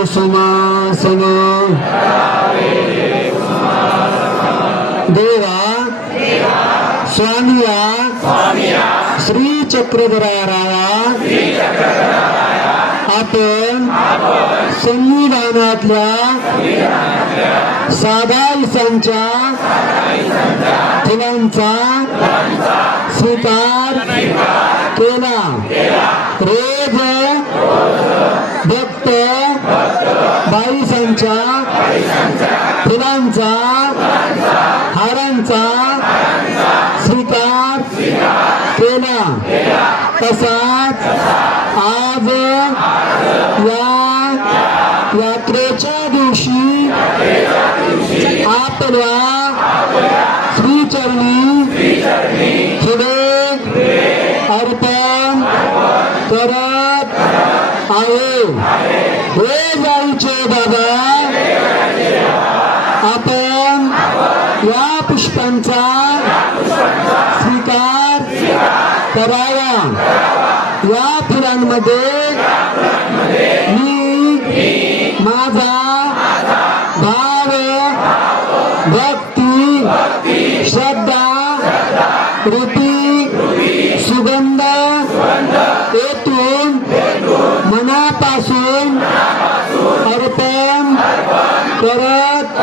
कुसुमासन देवा स्वामिया श्री चक्रधराराया आपण संविधानातल्या साधा इसांच्या फुलांचा स्वीकार केला. रोज भक्त बाईसांच्या फुलांचा हारांचा स्वीकार केला. तसाच आज या यात्रेच्या दिवशी आपल्या श्रीचरणी फुले अर्पण करत आहे. हे जायचे बाबा, आपण या पुष्पांचा स्वीकार करावा. या फुलांमध्ये मी माझा भाव भक्ती श्रद्धा रूपी सुगंध येथून मनापासून अर्पण करत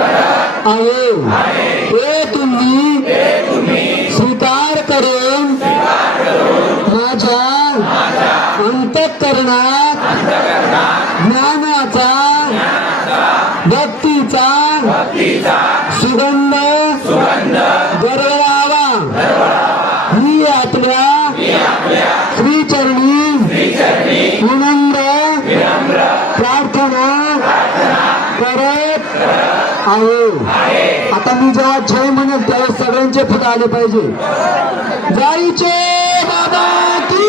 आहे. हे तुम्ही स्वीकार करून माझ्या अंतःकरणात ज्ञानाचा भक्तीचा सुगंध दरवळावा. मी आपल्या श्रीचरणी विनम्र प्रार्थना करत आहे. आता मी जेव्हा जय म्हणेल तेव्हा सगळ्यांचे फुलं आले पाहिजे. जायचे बाबा की